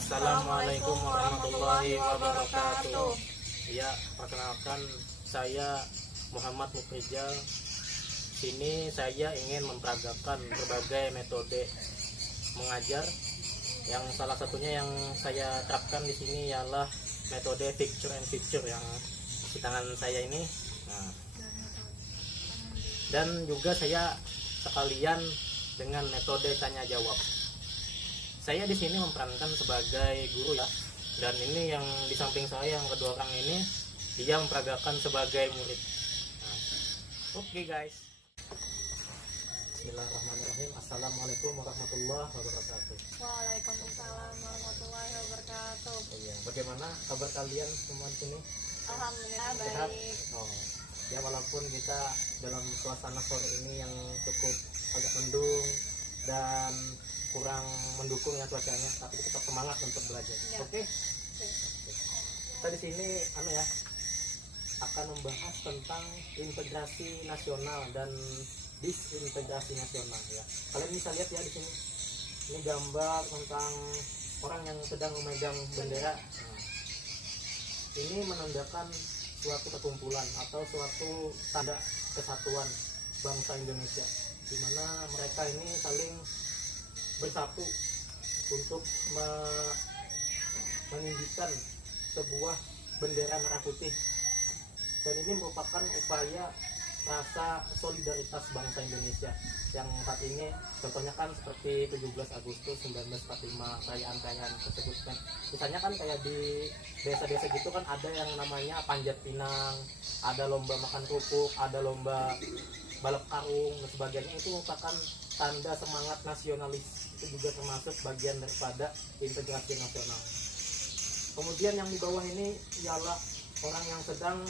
Assalamualaikum warahmatullahi wabarakatuh. Ya, perkenalkan saya Muhammad Mukrijal. Sini saya ingin memperagakan berbagai metode mengajar. Yang salah satunya yang saya terapkan di sini ialah metode picture and picture yang di tangan saya ini. Nah, dan juga saya sekalian dengan metode tanya jawab. Saya di sini memperankan sebagai guru ya, dan ini yang di samping saya yang kedua orang ini dia memperagakan sebagai murid. Nah, oke guys. Bismillahirrahmanirrahim. Assalamualaikum warahmatullahi wabarakatuh. Waalaikumsalam warahmatullahi wabarakatuh. Iya, bagaimana kabar kalian semua di sini? Alhamdulillah Sehat? baik. Oh, ya walaupun kita dalam suasana sore ini yang cukup agak mendung dan kurang mendukung ya cuacanya, tapi tetap semangat untuk belajar. Ya. Oke. Kita di sini akan membahas tentang integrasi nasional dan disintegrasi nasional ya. Kalian bisa lihat ya di sini. Ini gambar tentang orang yang sedang memegang bendera. Nah, ini menandakan suatu kekumpulan atau suatu tanda kesatuan bangsa Indonesia, di mana mereka ini saling bersatu untuk meninggikan sebuah bendera merah putih, dan ini merupakan upaya rasa solidaritas bangsa Indonesia yang saat ini contohnya kan seperti 17 Agustus 1945 perayaan tersebut kan, misalnya kan kayak di desa-desa gitu kan ada yang namanya panjat pinang, ada lomba makan kerupuk, ada lomba balap karung dan sebagainya. Itu merupakan tanda semangat nasionalis, itu juga termasuk bagian daripada integrasi nasional. Kemudian yang di bawah ini ialah orang yang sedang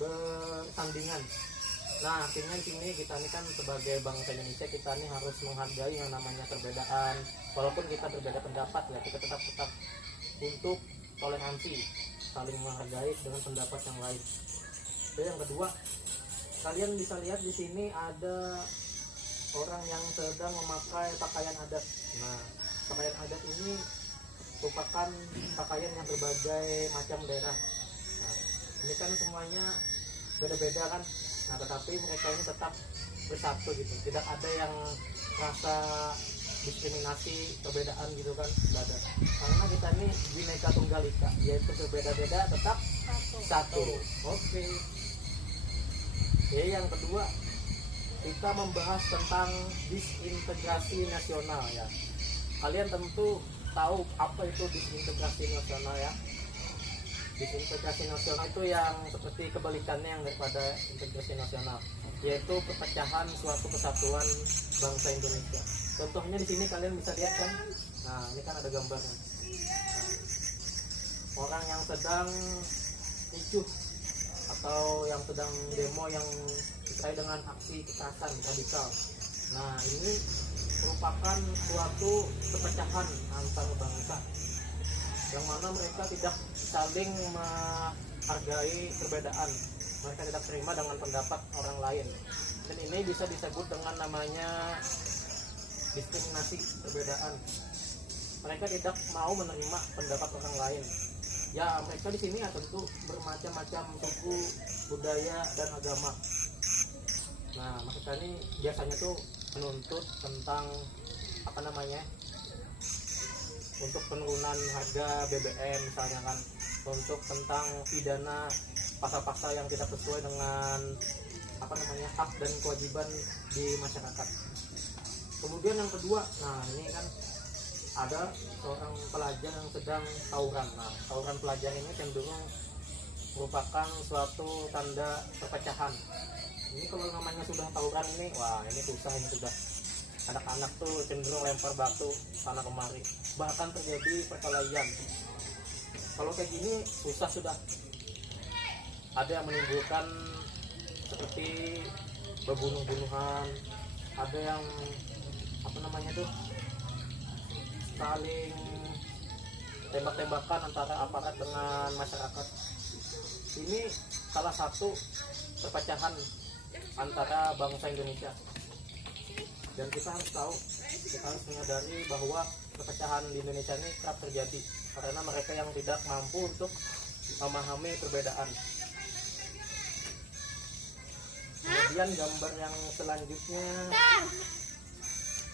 bersandingan. Nah, artinya di sini kita ini kan sebagai bangsa Indonesia, kita ini harus menghargai yang namanya perbedaan. Walaupun kita berbeda pendapat ya, kita tetap untuk toleransi, saling menghargai dengan pendapat yang lain. Dan yang kedua, kalian bisa lihat di sini ada orang yang sedang memakai pakaian adat. Nah, pakaian adat ini merupakan pakaian yang berbagai macam daerah. Nah, ini kan semuanya beda-beda kan. Nah, tetapi mereka ini tetap bersatu gitu. Tidak ada yang rasa diskriminasi, perbedaan gitu kan, tidak ada. Karena kita ini Bhinneka Tunggal Ika, yaitu berbeda-beda tetap satu. Oke. Yang kedua, kita membahas tentang disintegrasi nasional ya. Kalian tentu tahu apa itu disintegrasi nasional ya. Disintegrasi nasional itu yang seperti kebalikannya yang daripada integrasi nasional, yaitu perpecahan suatu kesatuan bangsa Indonesia. Contohnya di sini kalian bisa lihat kan. Nah, ini kan ada gambarnya. Nah, orang yang sedang ricuh atau yang sedang demo yang terkait dengan aksi kekerasan radikal. Nah, ini merupakan suatu perpecahan antar bangsa, yang mana mereka tidak saling menghargai perbedaan, mereka tidak terima dengan pendapat orang lain, dan ini bisa disebut dengan namanya diskriminasi perbedaan. Mereka tidak mau menerima pendapat orang lain. Ya, mereka di sini ya tentu bermacam-macam suku, budaya, dan agama. Nah, mereka ini biasanya tuh menuntut tentang untuk penurunan harga BBM misalnya kan, untuk tentang pidana pasal-pasal yang tidak sesuai dengan hak dan kewajiban di masyarakat. Kemudian yang kedua, nah ini kan ada seorang pelajar yang sedang tawuran. Nah, tawuran pelajar ini cenderung merupakan suatu tanda perpecahan. Ini kalau namanya sudah tawuran ini, wah ini susah, ini sudah anak-anak tuh cenderung lempar batu sana kemari, bahkan terjadi perkelahian. Kalau kayak gini susah sudah. Ada yang menimbulkan seperti berbunuh-bunuhan, ada yang saling tembak-tembakan antara aparat dengan masyarakat. Ini salah satu perpecahan antara bangsa Indonesia. Dan kita harus tahu, kita harus menyadari bahwa perpecahan di Indonesia ini kerap terjadi karena mereka yang tidak mampu untuk memahami perbedaan. Kemudian gambar yang selanjutnya,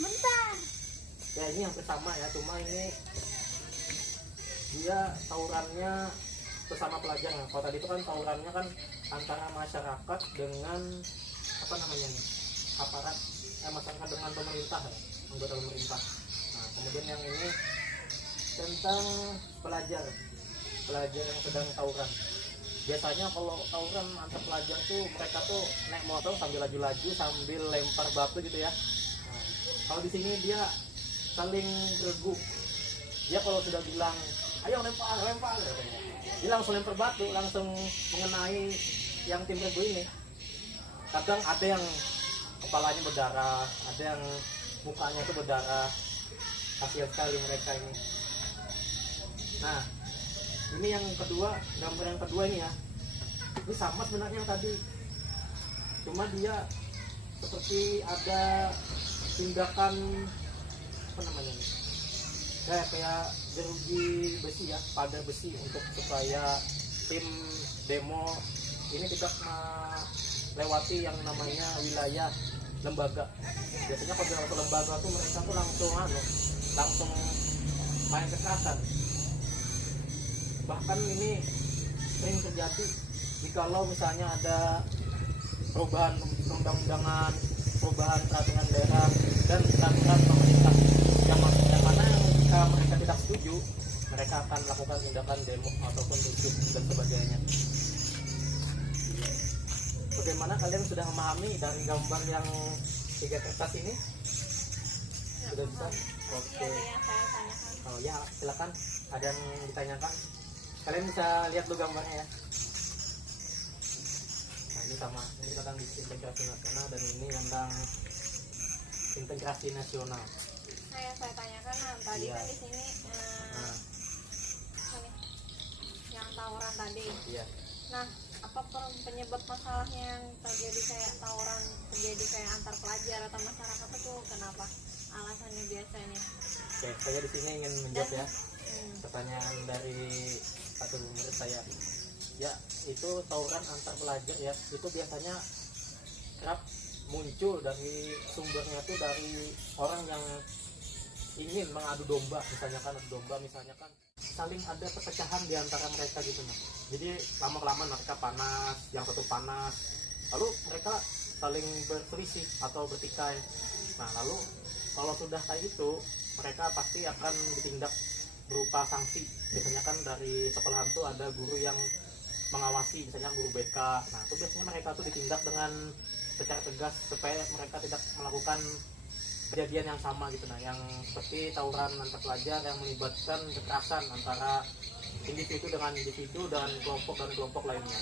Bentar. ya ini hampir sama ya, cuma ini dia tawurannya bersama pelajar. Nah, kalau tadi itu kan tawurannya kan antara masyarakat dengan apa namanya nih, aparat, masyarakat dengan pemerintah ya, anggota pemerintah. Nah, kemudian yang ini tentang pelajar yang sedang tawuran. Biasanya kalau tawuran antar pelajar tuh mereka tuh naik motor sambil laju-laju sambil lempar batu gitu ya. Nah, kalau di sini dia saling bergu. Dia kalau sudah bilang ayo lempar katanya, dia langsung lempar batu, langsung mengenai yang tim bergu ini. Kadang ada yang kepalanya berdarah, ada yang mukanya tuh berdarah. Kasihan sekali mereka ini. Nah, ini yang kedua, gambar yang kedua ini ya, ini sama sebenarnya yang tadi, cuma dia seperti ada tindakan apa namanya nih, kayak jeruji besi ya, pagar besi untuk supaya tim demo ini tidak melewati yang namanya wilayah lembaga. Biasanya kalau di lembaga tuh mereka tuh langsung main kekerasan. Bahkan ini sering terjadi jikalau misalnya ada perubahan undang-undangan, perubahan peraturan daerah dan peraturan pemerintah yang mana jika mereka tidak setuju, mereka akan melakukan tindakan demo ataupun tutup dan sebagainya. Bagaimana kalian sudah memahami dari gambar yang 3 kertas ini? Sudah bisa? Oke. Oh ya, silakan. Ada yang ditanyakan? Kalian bisa lihat dulu gambarnya ya. Nah, ini sama, ini tentang integrasi nasional dan ini tentang integrasi nasional. Saya tanyakan tadi Iya. kan di sini Nah, ini, yang tawuran tadi. iya. Nah, apa penyebab masalahnya yang terjadi kayak tawuran terjadi kayak antar pelajar atau masyarakat itu kenapa? Alasannya biasanya. Oke, saya di sini ingin menjawab ya Hmm. pertanyaan dari satu murid saya. Ya, itu tawuran antar pelajar ya, itu biasanya kerap muncul dari sumbernya tuh dari orang yang ingin mengadu domba, misalnya kan saling ada perpecahan di antara mereka gitu mas. Jadi lama-kelamaan mereka panas, yang satu panas, lalu mereka saling berselisih atau bertikai. Nah, lalu kalau sudah kayak gitu, mereka pasti akan ditindak berupa sanksi. Biasanya kan dari sekolahan tuh ada guru yang mengawasi, misalnya guru BK. Nah, itu biasanya mereka tuh ditindak dengan secara tegas supaya mereka tidak melakukan kejadian yang sama gitu. Nah, yang seperti tawuran antar pelajar yang melibatkan kekerasan antara individu dengan individu dan kelompok lainnya.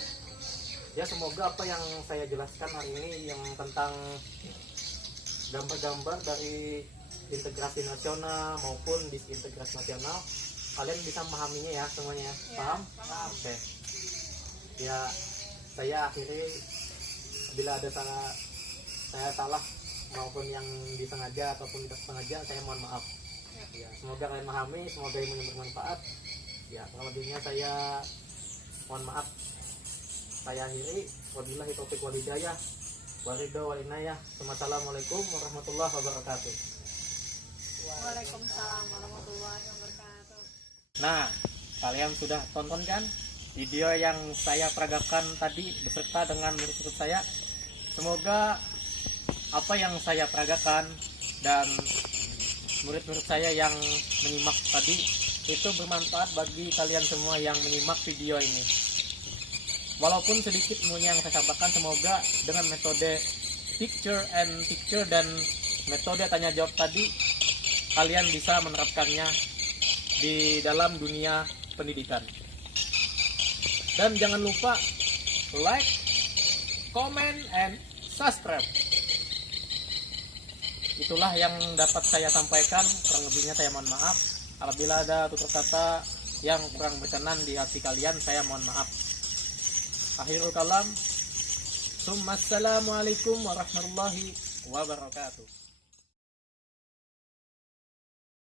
Ya, semoga apa yang saya jelaskan hari ini yang tentang gambar-gambar dari integrasi nasional maupun disintegrasi nasional, kalian bisa memahaminya ya semuanya ya? Ya, Paham? paham. Oke. Ya, saya akhiri bila ada saya salah maupun yang disengaja ataupun tidak sengaja, saya mohon maaf. Ya, semoga kalian memahami, semoga ilmunya bermanfaat. Ya, selebihnya saya mohon maaf. Saya akhiri. Wabillahi taufiq wal hidayah. Waridho wal inayah. Wassalamualaikum warahmatullahi wabarakatuh. Waalaikumsalam warahmatullahi wabarakatuh. Nah, kalian sudah tonton kan video yang saya peragakan tadi beserta dengan murid-murid saya. Semoga apa yang saya peragakan dan murid-murid saya yang menyimak tadi itu bermanfaat bagi kalian semua yang menyimak video ini. Walaupun sedikit ilmunya yang saya sampaikan, semoga dengan metode picture and picture dan metode tanya jawab tadi kalian bisa menerapkannya di dalam dunia pendidikan. Dan jangan lupa like, comment, and subscribe. Itulah yang dapat saya sampaikan. Kurang lebihnya saya mohon maaf. Apabila ada tutur kata yang kurang berkenan di hati kalian, saya mohon maaf. Akhirul kalam. Assalamualaikum warahmatullahi wabarakatuh.